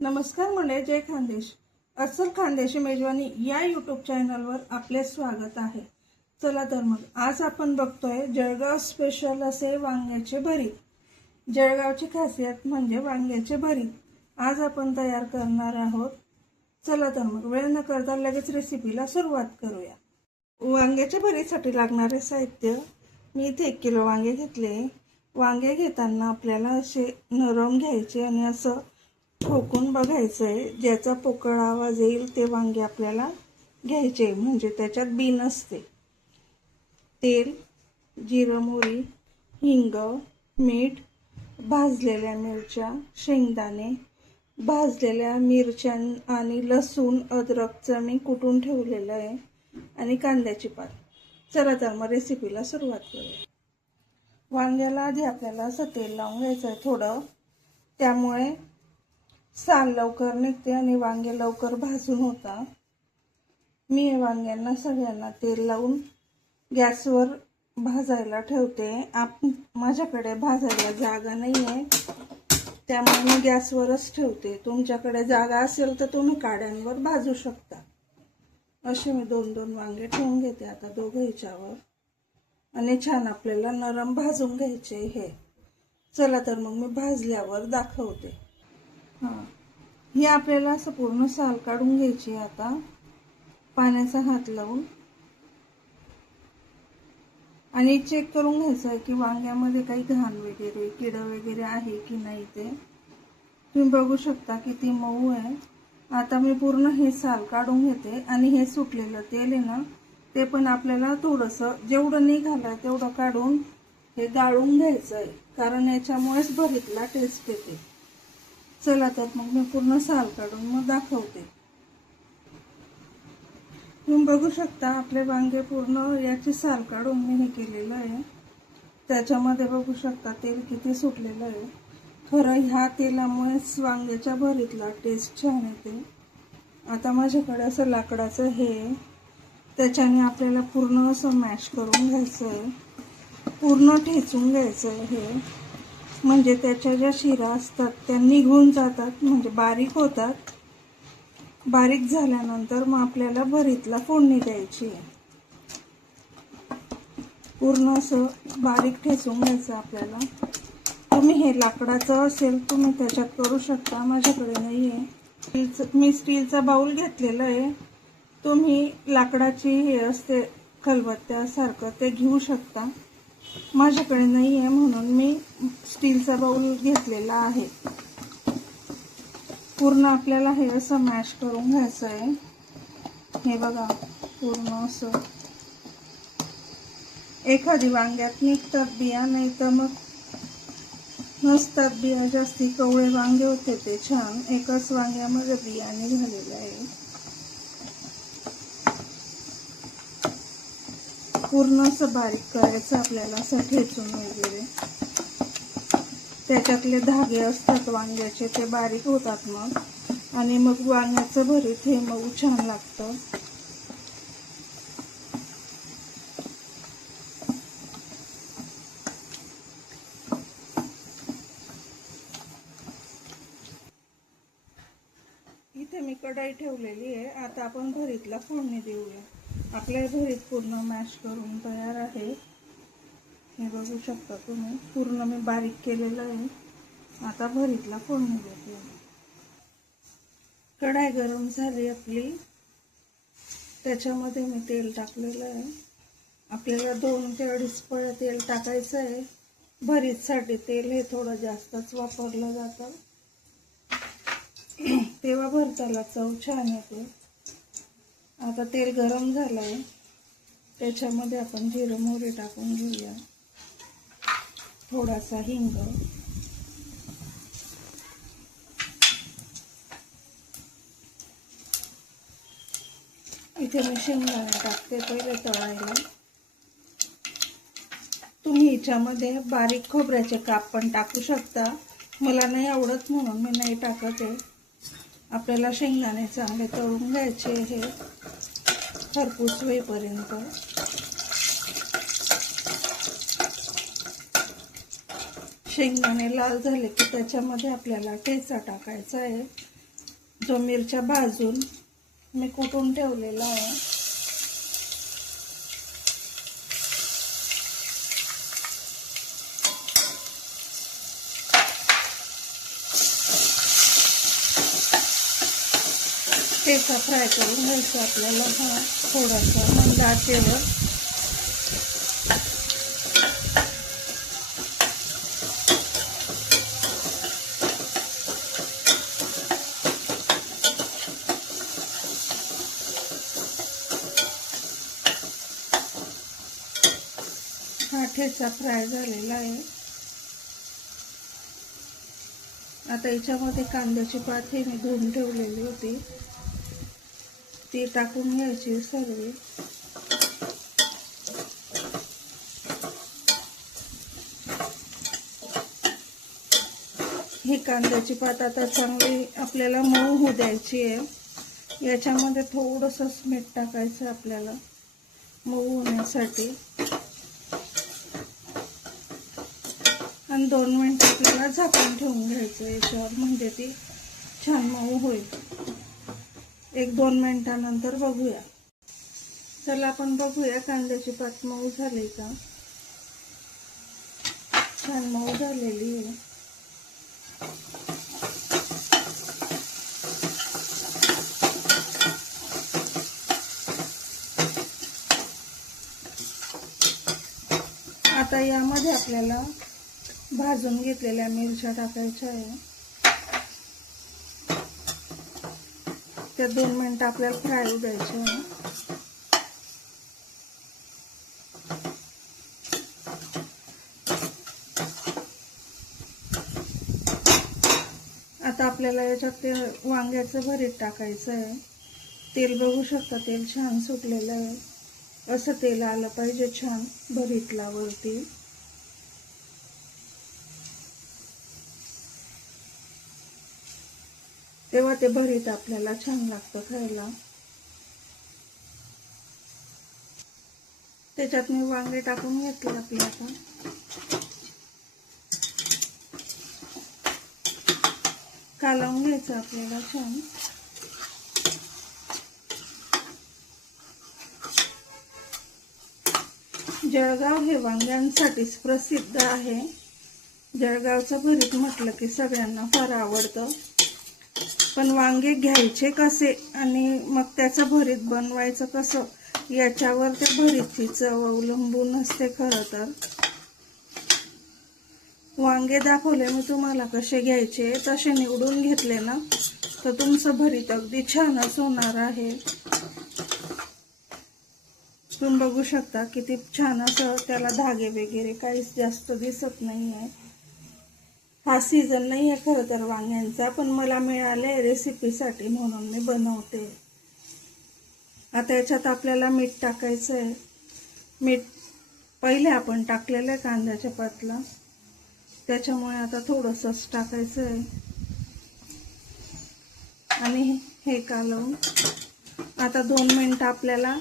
नमस्कार मंडळी, जय खानदेश. अस्सल खानदेशी मेजवानी या यूट्यूब चॅनलवर आपले स्वागत आहे. चला तर मग आज आपण बघतोय जळगाव स्पेशल असे वांग्याचे भरीत. जळगावची खासियत म्हणजे वांग्याचे भरीत. आज आपण तयार करणार आहोत. चला तर मग वेळ न करता लगेच रेसिपीला सुरुवात करूया. वांग्याच्या भरीतसाठी लागणारे साहित्य: मी इथे 1 किलो वांगे घेतले. वांगे घेताना आपल्याला असे नरम घ्यायचे आणि असं ठोकून बघायचं आहे. ज्याचा पोकळ आवाज येईल ते वांगे आपल्याला घ्यायचे, म्हणजे त्याच्यात बी नसते. तेल, जिरं, मोहरी, हिंग, मीठ, भाजलेल्या मिरच्या, शेंगदाणे, भाजलेल्या मिरच्या आणि लसूण, अद्रकचं मी कुटून ठेवलेलं आहे आणि कांद्याची पात. चला तर मग रेसिपीला सुरुवात करूया. वांग्याला आधी आपल्याला असं तेल लावून घ्यायचं आहे थोडं, त्यामुळे साल लवकर निघते आणि वांगे लवकर भाजून होतात. मी वांग्यांना सगळ्यांना तेल लावून गॅसवर भाजायला ठेवते. माझ्याकडे भाजायला जागा नाही आहे, त्यामुळे मी गॅसवरच ठेवते. तुमच्याकडे जागा असेल तर तुम्ही काड्यांवर भाजू शकता. असे मी 2-2 वांगे ठेवून घेते आता दोघं ह्याच्यावर, आणि छान आपल्याला नरम भाजून घ्यायचे हे. चला तर मग मी भाजल्यावर दाखवते. ही आपल्याला असं पूर्ण साल काढून घ्यायची. आता पाण्याचा हात लावून आणि चेक करून घ्यायचं आहे की वांग्यामध्ये काही घाण वगैरे, किड वगैरे आहे की नाही. ते तुम्ही बघू शकता किती मऊ आहे. आता मी पूर्ण हे साल काढून घेते आणि हे सुटलेलं तेल आहे ना, ते पण आपल्याला थोडंसं जेवढं निघालं तेवढं काढून हे गाळून घ्यायचं आहे, कारण याच्यामुळेच भरीतला टेस्ट येते. चला तर मग मी पूर्ण साल काढून मग दाखवते. तुम्ही बघू शकता आपले वांगे पूर्ण याची साल काढून मी हे केलेलं आहे. त्याच्यामध्ये बघू शकता तेल किती सुटलेलं आहे. खरं ह्या तेलामुळेच वांग्याच्या भरीतला टेस्ट छान येते. आता माझ्याकडे असं लाकडाचं हे, त्याच्याने आपल्याला पूर्ण असं मॅश करून घ्यायचं आहे, पूर्ण ठेचून घ्यायचं आहे हे, म्हणजे त्याच्या ज्या शिरा असतात त्या निघून जातात, म्हणजे बारीक होतात. बारीक झाल्यानंतर मग आपल्याला भरीतला फोडणी द्यायची आहे. पूर्ण असं बारीक ठेचून घ्यायचं आपल्याला. तुम्ही हे लाकडाचं असेल तुम्ही त्याच्यात करू शकता, माझ्याकडे नाही आहे. मी स्टीलचा बाउल घेतलेला आहे. तुम्ही लाकडाची हे असते खलबत्त्यासारखं ते घेऊ शकता. माझ्याकडे नाही आहे म्हणून मी स्टीलचा बाउल घेतलेला आहे. पूर्ण आपल्याला हे असं मॅश करून घ्यायचं आहे. हे बघा पूर्ण असं. एखादी वांग्यात निघतात बिया, नाही तर मग नसतात बिया. जास्ती कवळे वांगे होते ते छान. एकाच वांग्यामध्ये बिया निघालेल्या आहे. पूर्ण असं बारीक करायचं आपल्याला, असं ठेचून वगैरे. त्याच्यातले धागे असतात वांग्याचे ते बारीक होतात मग, आणि मग वांग्याचं भरीत हे मऊ छान लागतं. इथे मी कढई ठेवलेली आहे. आता आपण भरीतला फोडणी देऊया. आपलं भरीत पूर्ण मॅश करून तयार आहे. हे बघू शकता तुम्ही, पूर्ण मी बारीक केलेलं आहे. आता भरीतला फोडणी देते. कढाई गरम झाली आपली, त्याच्यामध्ये मी तेल टाकलेलं आहे. आपल्याला 2 ते 2.5 पळ्या तेल टाकायचं आहे. भरीतसाठी तेल हे थोडं जास्तच वापरलं जातं, तेव्हा भरताला चव छान येते. आता तेल गरम झालं आहे, त्याच्यामध्ये आपण जिरं मोहरी टाकून घेऊया. थोडासा हिंग, इथे मी शेंगदाणे टाकते पहिले तळायला. तुम्ही हिच्यामध्ये बारीक खोबऱ्याचे काप पण टाकू शकता. मला नाही आवडत म्हणून मी नाही टाकत आहे. आपल्याला शेंगदाणे चांगले तळून घ्यायचे हे खरपूस होईपर्यंत. शेंगदाणे लाल झाले की त्याच्यामध्ये आपल्याला ठेचा टाकायचा आहे. जो मिरच्या भाजून मी कुटून ठेवलेला आहे. ठेचा फ्राय करून घ्यायचा आपल्याला. हा थोडासा मंद आचेवर. हा ठेचा फ्राय झालेला आहे. आता याच्यामध्ये कांद्याची पात ही मी धुवून ठेवलेली होती, ती टाकून घ्यायची सर्व. ही कांद्याची पात आता चांगली आपल्याला मऊ होऊ द्यायची आहे. याच्यामध्ये थोडंसं मीठ टाकायचं आपल्याला मऊ होण्यासाठी. आणि 2 मिनिट आपल्याला झाकून ठेवून घ्यायचं याच्यावर, म्हणजे ती छान मऊ होईल. 1-2 मिनिटानंतर बघूया. चला आपण बघूया कांद्याची पात मऊ झाली का. छान मऊ झालेली आहे. आता यामध्ये आपल्याला भाजून घेतलेल्या मिरच्या टाकायच्या आहे. त्या 2 मिनिट आपल्याला फ्राय होऊ द्यायच्या आहे. आता आपल्याला याच्यात ते वांग्याचं भरीत टाकायचं आहे. तेल बघू शकता, तेल छान सुटलेलं आहे. असं तेल आलं पाहिजे छान भरीतला वरती. तेव्हा ते भरीत आपल्याला छान लागतं खायला. त्याच्यात मी वांगे टाकून घेतले आपले. आता कालवून घ्यायचं आपल्याला छान. जळगाव हे वांग्यांसाठीच प्रसिद्ध आहे. जळगावचं भरीत म्हटलं की सगळ्यांना फार आवडतं. पण वांगे घ्यायचे कसे आणि मग त्याचं भरीत बनवायचं कसं, याच्यावर त्या भरीतची चव अवलंबून असते. खरं तर वांगे दाखवले मी तुम्हाला कसे घ्यायचे, तसे निवडून घेतले ना तर तुमचं भरीत अगदी छानच होणार आहे. तुम्ही बघू शकता किती छान असं त्याला धागे वगैरे काहीच जास्त दिसत नाही आहे. हा सीझन नाही आहे खरं तर वांग्यांचा, पण मला मिळाले रेसिपीसाठी म्हणून मी बनवते. आता याच्यात आपल्याला मीठ टाकायचं आहे. मीठ पहिले आपण टाकलेलं आहे कांद्याच्या पातला, त्याच्यामुळे आता थोडंसंच टाकायचं आहे. आणि हे कालवून आता 2 मिनिट आपल्याला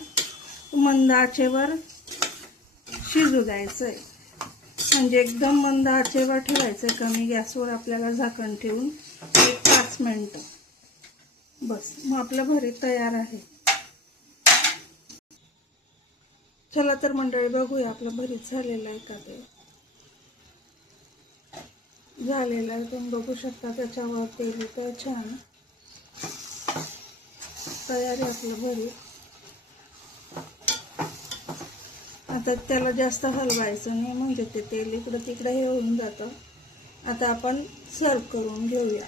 मंद आचेवर शिजू द्यायचं आहे. म्हणजे एकदम मंद आचेवर ठेवायचं, कमी गॅसवर आपल्याला झाकण ठेवून 1-5 मिनिटं बस. मग आपलं भरीत तयार आहे. चला तर मंडळी बघूया आपलं भरीत झालेलं आहे का. ते झालेलं आहे, तुम्ही बघू शकता त्याच्यावर तेल येतं छान. तयार आहे आपलं भरीत. आता त्याला जास्त हलवायचं नाही, म्हणजे ते तेल इकडं तिकडं हे होऊन जातं. आता आपण सर्व करून घेऊया.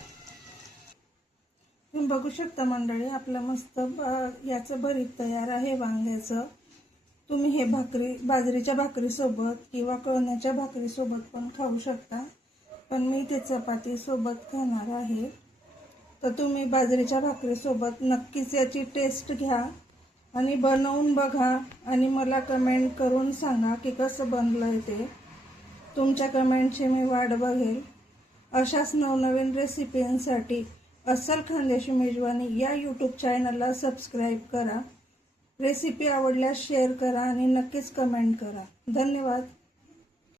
तुम्ही बघू शकता मंडळी आपलं मस्त याचं भरीत तयार आहे वांग्याचं. तुम्ही हे बाजरीच्या भाकरीसोबत किंवा कळण्याच्या भाकरीसोबत पण खाऊ शकता, पण मी ते चपातीसोबत खाणार आहे. तर तुम्ही बाजरीच्या भाकरीसोबत नक्कीच याची टेस्ट घ्या आणि बनवून बघा आणि मला कमेंट करून सांगा की कसं बनलं आहे ते. तुमच्या कमेंटची मी वाट बघेल. अशाच नवनवीन रेसिपींसाठी अस्सल खानदेशी मेजवानी या यूट्यूब चॅनलला सबस्क्राईब करा. रेसिपी आवडल्यास शेअर करा आणि नक्कीच कमेंट करा. धन्यवाद.